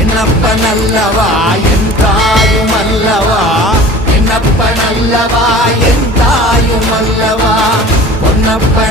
என்னப்ப நல்லவா என் தாயும் அல்லவா என்னப்ப நல்லவா என் தாயும் அல்லவா பொன்னப்ப